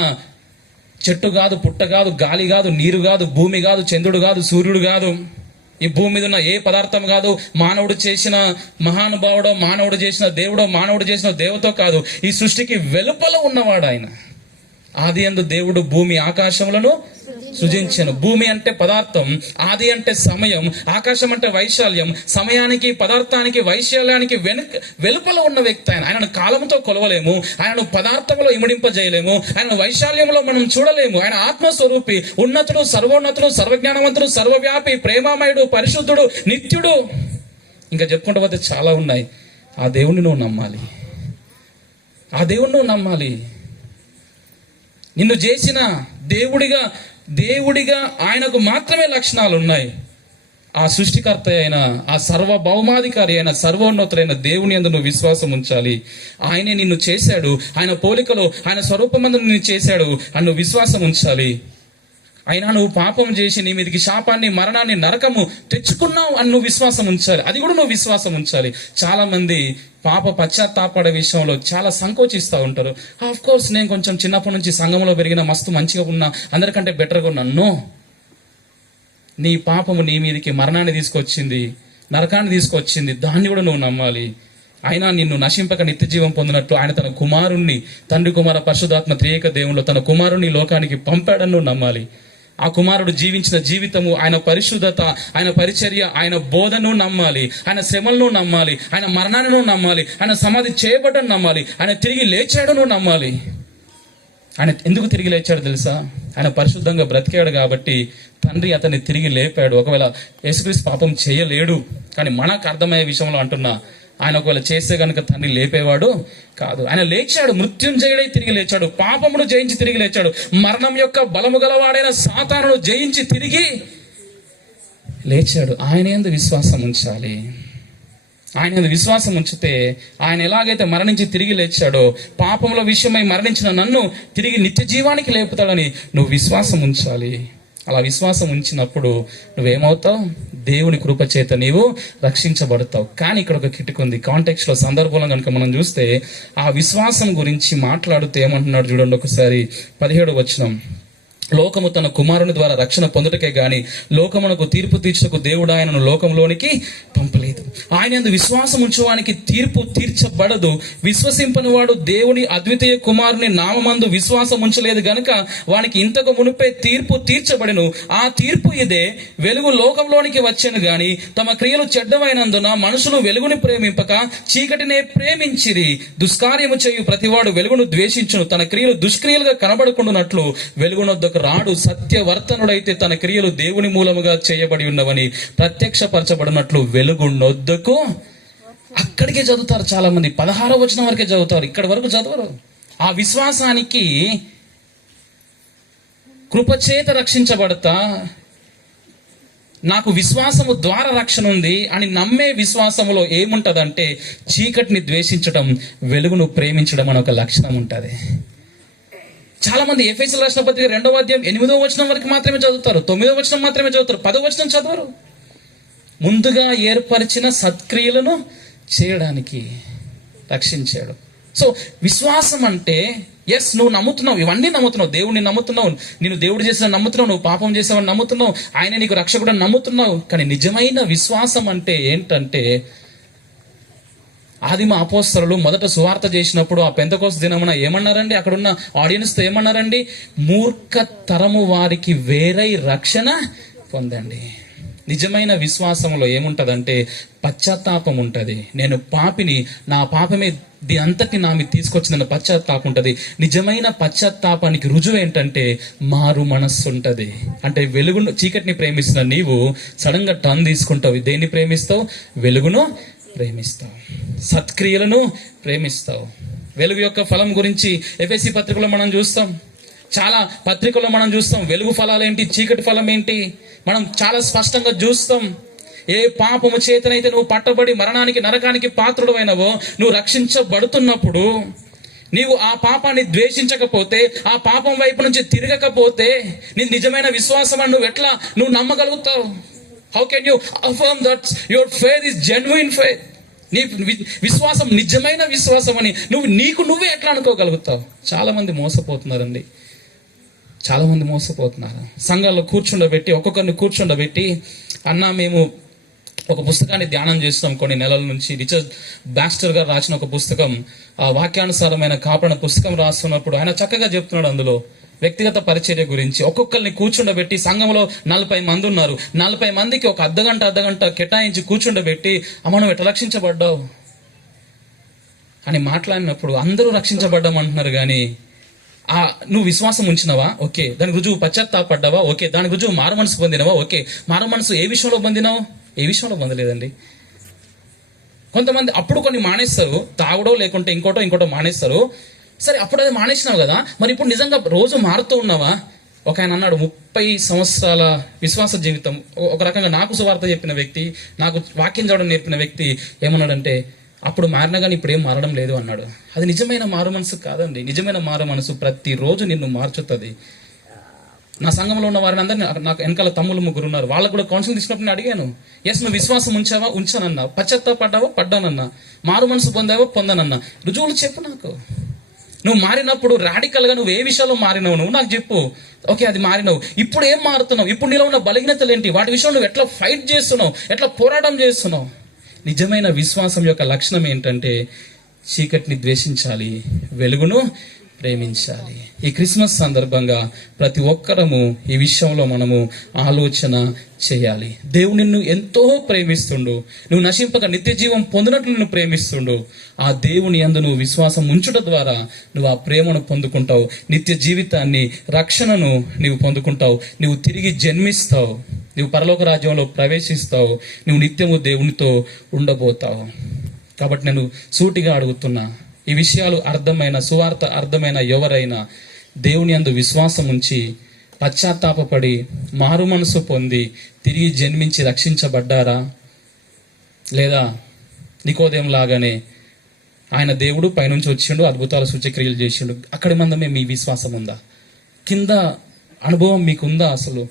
చెట్టు కాదు, పుట్ట కాదు, గాలి కాదు, నీరు కాదు, భూమి కాదు, చంద్రుడు కాదు, సూర్యుడు కాదు, ఈ భూమి మీద ఉన్న ఏ పదార్థం కాదు, మానవుడు చేసిన మహానుభావుడో, మానవుడు చేసిన దేవుడో, మానవుడు చేసిన దేవతో కాదు, ఈ సృష్టికి వెలుపల ఉన్నవాడు ఆయన. ఆది యందు దేవుడు భూమి ఆకాశములను సృజించెను. భూమి అంటే పదార్థం, ఆది అంటే సమయం, ఆకాశం అంటే వైశాల్యం. సమయానికి, పదార్థానికి, వైశాల్యానికి వెలుపల ఉన్న వ్యక్తి ఆయన. ఆయనను కాలంతో కొలవలేము, ఆయనను పదార్థంలో ఇమిడింపజేయలేము, ఆయన వైశాల్యంలో మనం చూడలేము. ఆయన ఆత్మస్వరూపి, ఉన్నతుడు, సర్వోన్నతుడు, సర్వజ్ఞానవంతుడు, సర్వవ్యాపి, ప్రేమామయుడు, పరిశుద్ధుడు, నిత్యుడు. ఇంకా చెప్పుకుంటూ పోతే చాలా ఉన్నాయి. ఆ దేవుణ్ణి నువ్వు నమ్మాలి, ఆ దేవుణ్ణి నువ్వు నమ్మాలి. నిన్ను చేసిన దేవుడిగా ఆయనకు మాత్రమే లక్షణాలు ఉన్నాయి. ఆ సృష్టికర్త అయిన, ఆ సర్వభౌమాధికారి అయిన, సర్వోన్నతులైన దేవుని యందు నువ్వు విశ్వాసం ఉంచాలి. ఆయనే నిన్ను చేశాడు, ఆయన పోలికలో, ఆయన స్వరూపమందు నిన్ను చేశాడు అని నువ్వు విశ్వాసం ఉంచాలి. అయినా నువ్వు పాపం చేసి నీ మీదకి శాపాన్ని, మరణాన్ని, నరకము తెచ్చుకున్నావు అని నువ్వు విశ్వాసం ఉంచాలి. అది కూడా నువ్వు విశ్వాసం ఉంచాలి. చాలా మంది పాప పశ్చాత్తాపడే విషయంలో చాలా సంకోచిస్తూ ఉంటారు. ఆఫ్ కోర్స్ నేను కొంచెం చిన్నప్పటి నుంచి సంఘంలో పెరిగిన, మస్తు మంచిగా ఉన్నా, అందరికంటే బెటర్గా ఉన్నా. నో, నీ పాపము నీ మీదకి మరణాన్ని తీసుకొచ్చింది, నరకాన్ని తీసుకొచ్చింది. దాన్ని కూడా నువ్వు నమ్మాలి. ఆయన నిన్ను నశింపక నిత్య జీవం పొందినట్లు ఆయన తన కుమారుణ్ణి, తండ్రి, కుమార, పరిశుద్ధాత్మ త్రియేక దేవునిలో తన కుమారుణ్ణి లోకానికి పంపాడని నువ్వు నమ్మాలి. ఆ కుమారుడు జీవించిన జీవితము, ఆయన పరిశుద్ధత, ఆయన పరిచర్య, ఆయన బోధను నమ్మాలి, ఆయన శ్రమలను నమ్మాలి, ఆయన మరణాన్ని నమ్మాలి, ఆయన సమాధి చేయబడ్డను నమ్మాలి, ఆయన తిరిగి లేచాడును నమ్మాలి. ఆయన ఎందుకు తిరిగి లేచాడు తెలుసా? ఆయన పరిశుద్ధంగా బ్రతికాడు కాబట్టి తండ్రి అతన్ని తిరిగి లేపాడు. ఒకవేళ యేసుక్రీస్తు పాపం చేయలేడు, కానీ మనకు అర్థమయ్యే విషయంలో అంటున్నా, ఆయన ఒకవేళ చేస్తే కనుక తండ్రి లేపేవాడు కాదు. ఆయన లేచాడు, మృత్యుంజయుడై తిరిగి లేచాడు, పాపమును జయించి తిరిగి లేచాడు, మరణం యొక్క బలము గలవాడైన సాతానును జయించి తిరిగి లేచాడు. ఆయన యందు విశ్వాసం ఉంచాలి. ఆయన యందు విశ్వాసం ఉంచితే ఆయన ఎలాగైతే మరణించి తిరిగి లేచాడో, పాపముల విషయమై మరణించిన నన్ను తిరిగి నిత్య జీవానికి లేపుతాడని నువ్వు విశ్వాసం ఉంచాలి. అలా విశ్వాసం ఉంచినప్పుడు నువ్వేమవుతావు? దేవుని కృప చేత నీవు రక్షించబడతావు. కానీ ఇక్కడ ఒక కిటుకు ఉంది. కాంటెక్స్ట్ లో, సందర్భంలో కనుక మనం చూస్తే ఆ విశ్వాసం గురించి మాట్లాడుతూ ఏమంటున్నాడు చూడండి ఒకసారి. 17వ వచనం, లోకము తన కుమారుని ద్వారా రక్షణ పొందుటకే గాని లోకమునకు తీర్పు తీర్చకు దేవుడు ఆయనను లోకంలోనికి పంపలేదు. ఆయన యందు విశ్వాసం ఉంచువానికి తీర్పు తీర్చబడదు. విశ్వసింపని వాడు దేవుని అద్వితీయ కుమారుని నామమందు విశ్వాసం ఉంచలేదు గనుక వానికి ఇంతకు మునిపే తీర్పు తీర్చబడెను. ఆ తీర్పు ఇదే, వెలుగు లోకంలోనికి వచ్చెను గాని తమ క్రియలు చెడ్డమైనందున మనుషులు వెలుగుని ప్రేమింపక చీకటినే ప్రేమించిరి. దుష్కార్యము చేయు ప్రతివాడు వెలుగును ద్వేషించును, తన క్రియలు దుష్క్రియలుగా కనబడకుండానట్లు వెలుగునొద్దకు రాడు. సత్యవర్తనుడైతే తన క్రియలు దేవుని మూలముగా చేయబడి ఉన్నవని ప్రత్యక్షపరచబడినట్లు వెలుగునొద్దకు. అక్కడికే చదువుతారు చాలా మంది, 16వ వచనం వరకే చదువుతారు, ఇక్కడి వరకు చదవరు. ఆ విశ్వాసానికి కృపచేత రక్షించబడతా, నాకు విశ్వాసము ద్వారా రక్షణ ఉంది అని నమ్మే విశ్వాసములో ఏముంటదంటే చీకటిని ద్వేషించడం, వెలుగును ప్రేమించడం అనే ఒక లక్షణం ఉంటుంది. చాలా మంది ఎఫెసీయులకు రాసిన పత్రిక 2వ అధ్యాయం 8వ వచనం వరకు మాత్రమే చదువుతారు, 9వ వచనం మాత్రమే చదువుతారు, 10వ వచనం చదవరు. ముందుగా ఏర్పరిచిన సత్క్రియలను చేయడానికి రక్షించాడు. సో విశ్వాసం అంటే, ఎస్ నువ్వు నమ్ముతున్నావు, ఇవన్నీ నమ్ముతున్నావు, దేవుడిని నమ్ముతున్నావు, నేను దేవుడు చేసిన నమ్ముతున్నావు, నువ్వు పాపం చేసావని నమ్ముతున్నావు, ఆయన నీకు రక్షకుడు నమ్ముతున్నావు. కానీ నిజమైన విశ్వాసం అంటే ఏంటంటే, ఆదిమ అపోస్తలులు మొదట సువార్త చేసినప్పుడు ఆ పెంతెకోస్తు దినమున ఏమన్నారండి? అక్కడున్న ఆడియన్స్ తో ఏమన్నారండి? మూర్ఖ తరము వారికి వేరై రక్షణ పొందండి. నిజమైన విశ్వాసంలో ఏముంటదంటే పశ్చాత్తాపం ఉంటుంది. నేను పాపిని, నా పాపమే అంతటిని నా మీద తీసుకొచ్చిందన్న పశ్చాత్తాపం ఉంటుంది. నిజమైన పశ్చాత్తాపానికి రుజువు ఏంటంటే మారు మనస్సు ఉంటుంది. అంటే వెలుగును, చీకటిని ప్రేమిస్తున్న నీవు సడన్ గా టర్న్ తీసుకుంటావు. దేన్ని ప్రేమిస్తావు? వెలుగును ప్రేమిస్తావు, సత్క్రియలను ప్రేమిస్తావు. వెలుగు యొక్క ఫలం గురించి ఎఫెసీ పత్రికలో మనం చూస్తాం, చాలా పత్రికల్లో మనం చూస్తాం. వెలుగు ఫలాలు ఏంటి, చీకటి ఫలం ఏంటి మనం చాలా స్పష్టంగా చూస్తాం. ఏ పాపము చేతనైతే నువ్వు పట్టబడి మరణానికి, నరకానికి పాత్రుడమైనవో, నువ్వు రక్షించబడుతున్నప్పుడు నీవు ఆ పాపాన్ని ద్వేషించకపోతే, ఆ పాపం వైపు నుంచి తిరగకపోతే, నీ నిజమైన విశ్వాసం అని నువ్వు నమ్మగలుగుతావు? How can you affirm that your faith is genuine faith? నీ విశ్వాసం నిజమైన విశ్వాసం అని నువ్వే ఎట్లా అనుకోగలుగుతావు? చాలా మంది మోసపోతున్నారండి, చాలా మంది మోసపోతున్నారు. సంఘాల్లో ఒక్కొక్కరిని కూర్చుండబెట్టి, అన్న మేము ఒక పుస్తకాన్ని ధ్యానం చేస్తున్నాం కొన్ని నెలల నుంచి. రిచర్డ్ బ్యాక్స్టర్ గారు రాసిన ఒక పుస్తకం, ఆ వాక్యానుసారమైన కాపాడిన పుస్తకం రాస్తున్నప్పుడు ఆయన చక్కగా చెప్తున్నాడు అందులో వ్యక్తిగత పరిచర్య గురించి. ఒక్కొక్కరిని కూర్చుండబెట్టి, సంఘంలో 40 మంది ఉన్నారు, 40 మందికి ఒక అర్ధగంట కేటాయించి కూర్చుండబెట్టి, అమ్మ నువ్వు ఎట్లా రక్షించబడ్డావు అని మాట్లాడినప్పుడు అందరూ రక్షించబడ్డామంటున్నారు. కానీ నువ్వు విశ్వాసం ఉంచినవా? ఓకే. దానికి రుజువు పశ్చాత్తాపడ్డావా? ఓకే. దానికి రుజువు మారు మనసు పొందినవా? ఓకే. మారు మనసు ఏ విషయంలో పొందినావు? ఏ విషయంలో పొందలేదండి. కొంతమంది అప్పుడు కొన్ని మానేస్తారు, తాగుడో లేకుంటే ఇంకోటో మానేస్తారు. సరే, అప్పుడు అది మానేసినావు కదా, మరి ఇప్పుడు నిజంగా రోజు మారుతూ ఉన్నావా? ఒక ఆయన అన్నాడు, 30 సంవత్సరాల విశ్వాస జీవితం, ఒక రకంగా నాకు సువార్త చెప్పిన వ్యక్తి, నాకు వాక్యం చదవడం నేర్పిన వ్యక్తి ఏమన్నాడంటే, అప్పుడు మారినా కానీ ఇప్పుడు ఏం మారడం లేదు అన్నాడు. అది నిజమైన మారు మనసు కాదండి. నిజమైన మారు మనసు ప్రతిరోజు నిన్ను మార్చుతుంది. నా సంఘంలో ఉన్న వారిని అందరినీ, నాకు వెనకాల తమ్ముళ్ళు 3 ఉన్నారు, వాళ్ళకు కూడా కౌన్సిలింగ్ తీసుకున్నప్పుడు నేను అడిగాను, ఎస్ నువ్వు విశ్వాసం ఉంచావా? ఉంచానన్నా. పశ్చాత్తాపడ్డావా? పడ్డానన్నా. మారు మనసు పొందావా? పొందానన్నా. రుజువులు చెప్పు నాకు. నువ్వు మారినప్పుడు రాడికల్ గా నువ్వు ఏ విషయంలో మారినావు నువ్వు నాకు చెప్పు. ఓకే, అది మారినావు. ఇప్పుడు ఏం మారుతున్నావు? ఇప్పుడు నీలో ఉన్న బలహీనతలు ఏంటి? వాటి విషయంలో నువ్వు ఎట్లా ఫైట్ చేస్తున్నావు? ఎట్లా పోరాటం చేస్తున్నావు? నిజమైన విశ్వాసం యొక్క లక్షణం ఏంటంటే చీకటిని ద్వేషించాలి, వెలుగును ప్రేమించాలి. ఈ క్రిస్మస్ సందర్భంగా ప్రతి ఒక్కరము ఈ విషయంలో మనము ఆలోచన చేయాలి. దేవుడు నిన్ను ఎంతో ప్రేమిస్తుండు, నువ్వు నశింపక నిత్య జీవం పొందినట్లు నిన్ను ప్రేమిస్తుండు. ఆ దేవుని యందు నువ్వు విశ్వాసం ఉంచుట ద్వారా నువ్వు ఆ ప్రేమను పొందుకుంటావు, నిత్య జీవితాన్ని, రక్షణను నీవు పొందుకుంటావు, నువ్వు తిరిగి జన్మిస్తావు, నువ్వు పరలోక రాజ్యంలో ప్రవేశిస్తావు, నువ్వు నిత్యము దేవునితో ఉండబోతావు. కాబట్టి నేను సూటిగా అడుగుతున్నా, ఈ విషయాలు అర్థమైన, సువార్త అర్థమైన ఎవరైనా దేవుని యందు విశ్వాసం ఉంచి పశ్చాత్తాపపడి మారు మనసు పొంది తిరిగి జన్మించి రక్షించబడ్డారా? లేదా నికోదేము లాగానే ఆయన దేవుడు పైనుంచి వచ్చిండు, అద్భుతాలు సూచక్రియలు చేసిండు, అక్కడి మందమే మీ విశ్వాసం ఉందా? కింద అనుభవం మీకుందా? అసలు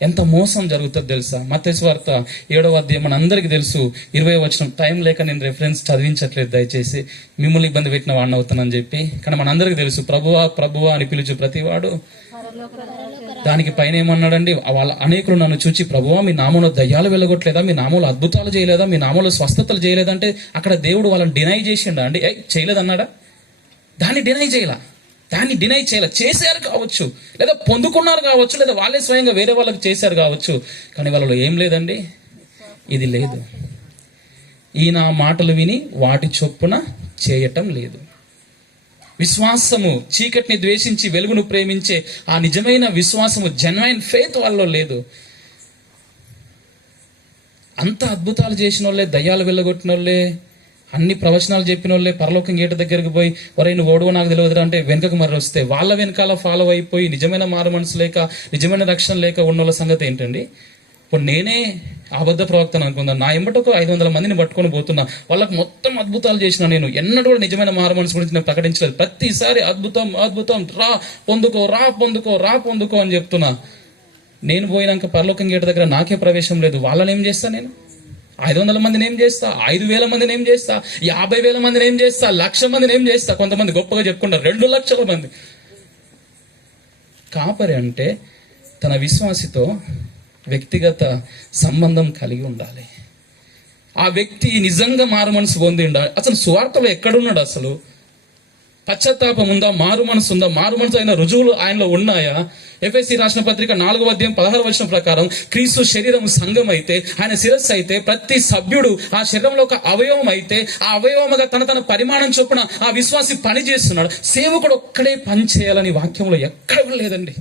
ఎంత మోసం జరుగుతుంది తెలుసా? మత్తయి సువార్త 7వ అధ్యాయం మనందరికీ తెలుసు, 20వ వచనం. టైం లేక నేను రెఫరెన్స్ చదివించట్లేదు, దయచేసి మిమ్మల్ని ఇబ్బంది పెట్టిన వాడిని అవుతానని చెప్పి. కానీ మనందరికీ తెలుసు, ప్రభువా ప్రభువా అని పిలుచు ప్రతివాడు. దానికి పైన ఏమన్నాడండి? వాళ్ళ అనేకులు నన్ను చూచి, ప్రభువా మీ నామంలో దయ్యాలు వెళ్ళగొట్టలేదా, మీ నామంలో అద్భుతాలు చేయలేదా, మీ నామంలో స్వస్థతలు చేయలేదంటే అక్కడ దేవుడు వాళ్ళని డినై చేసిండా అండి? చేయలేదన్నాడా? దాన్ని డినై చేయాల. చేశారు కావచ్చు, లేదా పొందుకున్నారు కావచ్చు, లేదా వాళ్ళే స్వయంగా వేరే వాళ్ళకి చేశారు కావచ్చు, కానీ వాళ్ళలో ఏం లేదండి, ఇది లేదు. ఈయన మాటలు విని వాటి చొప్పున చేయటం లేదు. విశ్వాసము, చీకటిని ద్వేషించి వెలుగును ప్రేమించే ఆ నిజమైన విశ్వాసము, జెన్యున్ ఫెయిత్ వాళ్ళలో లేదు. అంత అద్భుతాలు చేసిన వాళ్ళే, దయ్యాలు వెళ్ళగొట్టిన వాళ్ళే, అన్ని ప్రవచనాలు చెప్పిన వాళ్ళే పరలోకం గేట దగ్గరికి పోయి, ఒరే నువ్వు ఓడువో నాకు తెలియదురా అంటే వెనుకకు మరి వస్తే వాళ్ళ వెనకాల ఫాలో అయిపోయి నిజమైన మారు మనసు లేక, నిజమైన రక్షణ లేక ఉన్న వాళ్ళ సంగతి ఏంటండి? ఇప్పుడు నేనే అబద్ధ ప్రవక్తను అనుకుందాను, నా ఎంబటకు 500 మందిని పట్టుకొని పోతున్నా, వాళ్ళకు మొత్తం అద్భుతాలు చేసిన నేను ఎన్నడూ కూడా నిజమైన మారు మనసు గురించి నేను ప్రకటించలేదు. ప్రతిసారి అద్భుతం అద్భుతం, రా పొందుకో అని చెప్తున్నా. నేను పోయినాక పరలోకం గేట దగ్గర నాకే ప్రవేశం లేదు. వాళ్ళని ఏం చేస్తా నేను? 500 మందిని ఏం చేస్తా? 5,000 మందిని ఏం చేస్తా? 50,000 మందిని ఏం చేస్తా? 1,00,000 మందిని ఏం చేస్తా? కొంతమంది గొప్పగా చెప్పుకుంటారు 2 లక్షల మంది. కాపరి అంటే తన విశ్వాసితో వ్యక్తిగత సంబంధం కలిగి ఉండాలి. ఆ వ్యక్తి నిజంగా మారు మనసు పొంది ఉండాలి. అసలు సువార్తలో ఎక్కడున్నాడు? అసలు పశ్చాత్తాపం ఉందా? మారు మనసు ఉందా? మారు మనసు అయిన రుజువులు ఆయనలో ఉన్నాయా? ఎఫెసీ రాసిన పత్రిక 4:16 ప్రకారం క్రీస్తు శరీరం సంఘం అయితే, ఆయన శిరస్సు అయితే, ప్రతి సభ్యుడు ఆ శరీరంలో ఒక అవయవం అయితే, ఆ అవయవముగా తన పరిమాణం చొప్పున ఆ విశ్వాసి పని చేస్తున్నాడు. సేవకుడు ఒక్కడే పని చేయాలని వాక్యంలో ఎక్కడ లేదండి.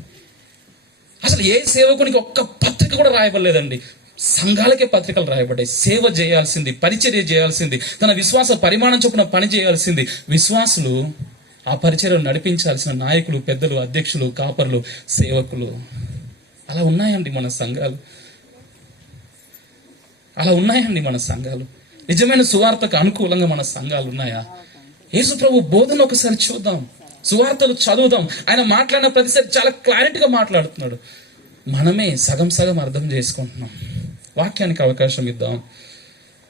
అసలు ఏ సేవకునికి ఒక్క పత్రిక కూడా రాయబడలేదండి. సంఘాలకే పత్రికలు రాయబడ్డాయి. సేవ చేయాల్సింది, పరిచర్య చేయాల్సింది, తన విశ్వాస పరిమాణం చొప్పున పని చేయాల్సింది. విశ్వాసులు ఆ పరిచర్యను నడిపించాల్సిన నాయకులు, పెద్దలు, అధ్యక్షులు, కాపర్లు, సేవకులు. అలా ఉన్నాయండి మన సంఘాలు. అలా ఉన్నాయండి మన సంఘాలు. నిజమైన సువార్తకు అనుకూలంగా మన సంఘాలు ఉన్నాయా? యేసు ప్రభు బోధన ఒకసారి చూద్దాం, సువార్తలు చదువుదాం. ఆయన మాట్లాడిన ప్రతిసారి చాలా క్లారిటీగా మాట్లాడుతున్నాడు. మనమే సగం అర్థం చేసుకుంటున్నాం. వాక్యానికి అవకాశం ఇద్దాం,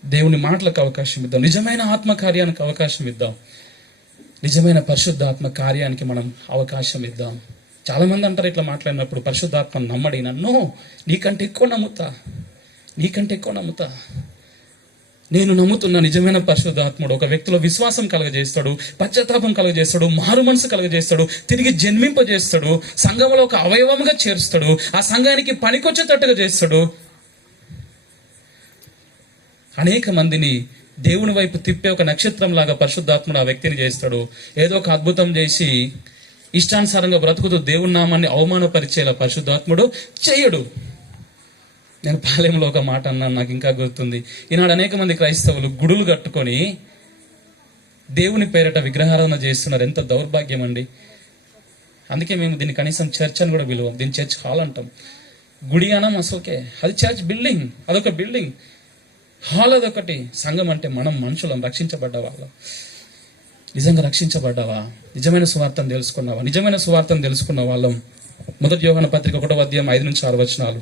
దేవుని మాటలకు అవకాశం ఇద్దాం, నిజమైన ఆత్మ కార్యానికి అవకాశం ఇద్దాం, నిజమైన పరిశుద్ధాత్మ కార్యానికి మనం అవకాశం ఇద్దాం. చాలా మంది అంటారు ఇట్లా మాట్లాడినప్పుడు, పరిశుద్ధాత్మ నమ్మడి. నన్ను నీకంటే ఎక్కువ నమ్ముతా. నేను నమ్ముతున్న నిజమైన పరిశుద్ధాత్ముడు ఒక వ్యక్తిలో విశ్వాసం కలగజేస్తాడు, పశ్చాత్తాపం కలగజేస్తాడు, మారు మనసు కలగజేస్తాడు, తిరిగి జన్మింపజేస్తాడు, సంఘంలో ఒక అవయవముగా చేరుస్తాడు, ఆ సంఘానికి పనికొచ్చేటట్టుగా చేస్తాడు. అనేక మందిని దేవుని వైపు తిప్పే ఒక నక్షత్రం లాగా పరిశుద్ధాత్ముడు ఆ వ్యక్తిని చేస్తాడు. ఏదో ఒక అద్భుతం చేసి ఇష్టానుసారంగా బ్రతుకుతూ దేవుని నామాన్ని అవమానపరిచేలా పరిశుద్ధాత్ముడు చేయడు. నేను పాలెంలో ఒక మాట అన్నాను, నాకు ఇంకా గుర్తుంది. ఈనాడు అనేక మంది క్రైస్తవులు గుడులు కట్టుకొని దేవుని పేరట విగ్రహారాధన చేస్తున్నారు. ఎంత దౌర్భాగ్యం అండి. అందుకే మేము దీన్ని కనీసం చర్చ్ అని కూడా పిలువం, దీన్ని చర్చ్ హాల్ అంటాం. గుడి అనం అసలుకే, అది చర్చ్ బిల్డింగ్, అదొక బిల్డింగ్. హాల్ అదొకటి. సంఘం అంటే మనం మనుషులం, రక్షించబడ్డ వాళ్ళం. నిజంగా రక్షించబడ్డావా? నిజమైన సువార్తను తెలుసుకున్నావా? నిజమైన సువార్తను తెలుసుకున్న వాళ్ళం 1 యోహాను పత్రిక 1:5-6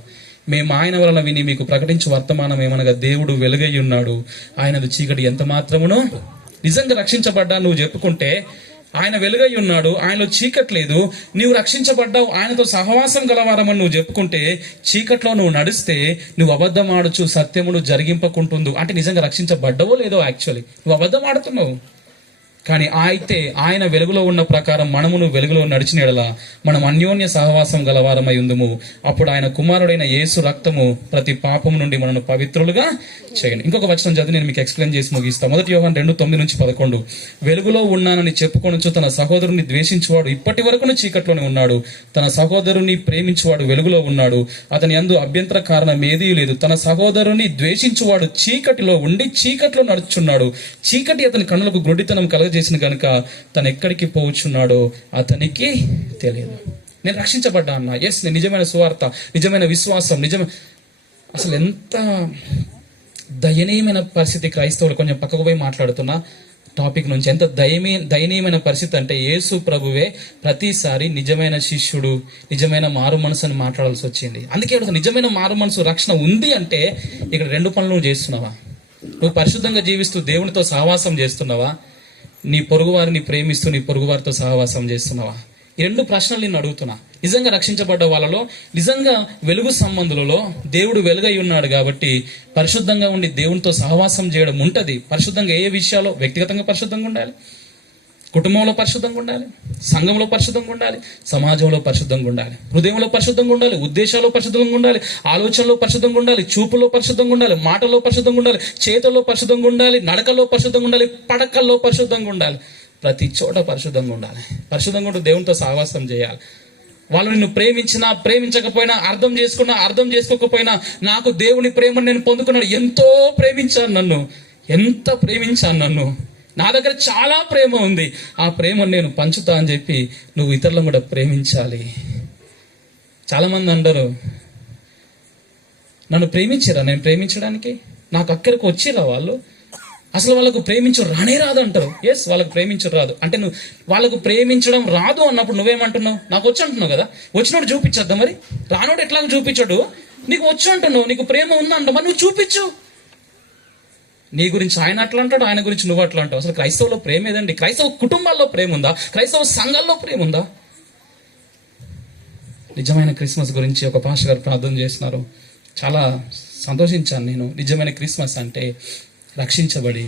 మేము ఆయన వలన విని మీకు ప్రకటించు వర్తమానం ఏమనగా దేవుడు వెలుగై ఉన్నాడు, ఆయనది చీకటి ఎంత మాత్రమునో. నిజంగా రక్షించబడ్డా నువ్వు చెప్పుకుంటే ఆయన వెలుగై ఉన్నాడు, ఆయనలో చీకటి లేదు, నీవు రక్షించబడ్డావు, ఆయనతో సహవాసం గలవారమని నువ్వు చెప్పుకుంటే, చీకట్లో నువ్వు నడిస్తే నువ్వు అబద్ధం ఆడుచు సత్యమును జరిగింపకుంటుందు. అంటే నిజంగా రక్షించబడ్డావో లేదో, యాక్చువల్లీ నువ్వు అబద్ధం ఆడుతున్నావు. కానీ అయితే ఆయన వెలుగులో ఉన్న ప్రకారం మనమును వెలుగులో నడిచిన ఎడల మనం అన్యోన్య సహవాసం గలవారమై ఉందుము. అప్పుడు ఆయన కుమారుడైన యేసు రక్తము ప్రతి పాపం నుండి మనను పవిత్రులుగా చేయండి. ఇంకొక వచనం చదివి నేను మీకు ఎక్స్ప్లెయిన్ చేసి ముగిస్తాను. 1 యోహాను 2:9-11 వెలుగులో ఉన్నానని చెప్పుకొనొచ్చు తన సహోదరుని ద్వేషించువాడు ఇప్పటి వరకును చీకట్లోనే ఉన్నాడు, తన సహోదరుని ప్రేమించువాడు వెలుగులో ఉన్నాడు, అతని యందు అభ్యంతర కారణం ఏదీ లేదు. తన సహోదరుని ద్వేషించువాడు చీకటిలో ఉండి చీకట్లో నడుచున్నాడు, చీకటి అతని కన్నులకు గ్రుడ్డితనం చేసిన కనుక తను ఎక్కడికి పోవచ్చున్నాడో అతనికి తెలియదు. నేను రక్షించబడ్డా అన్నా, ఎస్, నేను నిజమైన సువార్త, నిజమైన విశ్వాసం, అసలు ఎంత దయనీయమైన పరిస్థితి క్రైస్తవులు. కొంచెం పక్కకు పోయి మాట్లాడుతున్నా టాపిక్ నుంచి. ఎంత దయనీయమైన పరిస్థితి అంటే, యేసు ప్రభువే ప్రతిసారి నిజమైన శిష్యుడు, నిజమైన మారు మనసు అని మాట్లాడాల్సి వచ్చింది. అందుకే నిజమైన మారు మనసు రక్షణ ఉంది అంటే ఇక్కడ 2 పనులు నువ్వు చేస్తున్నావా? నువ్వు పరిశుద్ధంగా జీవిస్తూ దేవునితో సహవాసం చేస్తున్నావా? నీ పొరుగువారిని ప్రేమిస్తూ నీ పొరుగువారితో సహవాసం చేస్తున్నావా? ఈ 2 ప్రశ్నలు నేను అడుగుతున్నా. నిజంగా రక్షించబడ్డ వాళ్ళలో, నిజంగా వెలుగు సంబంధులలో దేవుడు వెలుగై ఉన్నాడు కాబట్టి పరిశుద్ధంగా ఉండి దేవునితో సహవాసం చేయడం ఉంటది. పరిశుద్ధంగా ఏ విషయాల్లో? వ్యక్తిగతంగా పరిశుద్ధంగా ఉండాలి, కుటుంబంలో పరిశుద్ధంగా ఉండాలి, సంఘంలో పరిశుద్ధంగా ఉండాలి, సమాజంలో పరిశుద్ధంగా ఉండాలి, హృదయంలో పరిశుద్ధంగా ఉండాలి, ఉద్దేశాల్లో పరిశుద్ధంగా ఉండాలి, ఆలోచనలో పరిశుద్ధంగా ఉండాలి, చూపులో పరిశుద్ధంగా ఉండాలి, మాటల్లో పరిశుద్ధంగా ఉండాలి, చేతుల్లో పరిశుద్ధంగా ఉండాలి, నడకల్లో పరిశుద్ధంగా ఉండాలి, పడకల్లో పరిశుద్ధంగా ఉండాలి, ప్రతి చోట పరిశుద్ధంగా ఉండాలి. పరిశుద్ధంగా ఉంటూ దేవునితో సహవాసం చేయాలి. వాళ్ళు నిన్ను ప్రేమించినా ప్రేమించకపోయినా, అర్థం చేసుకున్నా అర్థం చేసుకోకపోయినా, నాకు దేవుని ప్రేమను నేను పొందుకున్నాను, ఎంతో ప్రేమించాను నన్ను, ఎంత ప్రేమించాను నన్ను, నా దగ్గర చాలా ప్రేమ ఉంది, ఆ ప్రేమను నేను పంచుతా అని చెప్పి నువ్వు ఇతరులను కూడా ప్రేమించాలి. చాలామంది అంటారు, నన్ను ప్రేమించరా, నేను ప్రేమించడానికి నాకు అక్కడికి వచ్చిరా వాళ్ళు, అసలు వాళ్ళకు ప్రేమించు రానే రాదు అంటారు. ఎస్, వాళ్ళకు ప్రేమించు రాదు అంటే నువ్వు వాళ్ళకు ప్రేమించడం రాదు అన్నప్పుడు నువ్వేమంటున్నావు? నాకు వచ్చి అంటున్నావు కదా, వచ్చినోడు చూపించద్దా? మరి రానోడు ఎట్లాగో చూపించడు, నీకు వచ్చి అంటున్నావు, నీకు ప్రేమ ఉందంట, మరి నువ్వు చూపించు. నీ గురించి ఆయన అట్లా అంటాడు, ఆయన గురించి నువ్వు అట్లా అంటావు. అసలు క్రైస్తవులో ప్రేమ ఏదండి? క్రైస్తవ కుటుంబాల్లో ప్రేమ ఉందా? క్రైస్తవ సంఘాల్లో ప్రేమ ఉందా? నిజమైన క్రిస్మస్ గురించి ఒక పాస్టర్ గారు ప్రార్థన చేస్తున్నారు, చాలా సంతోషించాను నేను. నిజమైన క్రిస్మస్ అంటే రక్షించబడి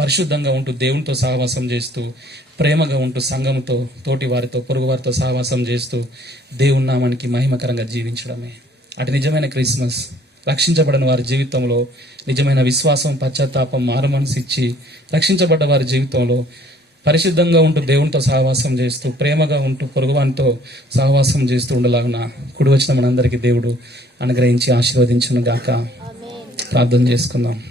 పరిశుద్ధంగా ఉంటూ దేవునితో సహవాసం చేస్తూ ప్రేమగా ఉంటూ సంఘముతో తోటి వారితో పొరుగు వారితో సహవాసం చేస్తూ దేవుని నామానికి మహిమకరంగా జీవించడమే అటు నిజమైన క్రిస్మస్. రక్షించబడిన వారి జీవితంలో నిజమైన విశ్వాసం, పశ్చాత్తాపం, మారుమనసు ఇచ్చి రక్షించబడ్డ వారి జీవితంలో పరిశుద్ధంగా ఉంటూ దేవునితో సహవాసం చేస్తూ ప్రేమగా ఉంటూ పొరుగువానితో సహవాసం చేస్తూ ఉండలాగున కుడి వచ్చిన మనందరికీ దేవుడు అనుగ్రహించి ఆశీర్వదించును గాక. ప్రార్థన చేసుకుందాం.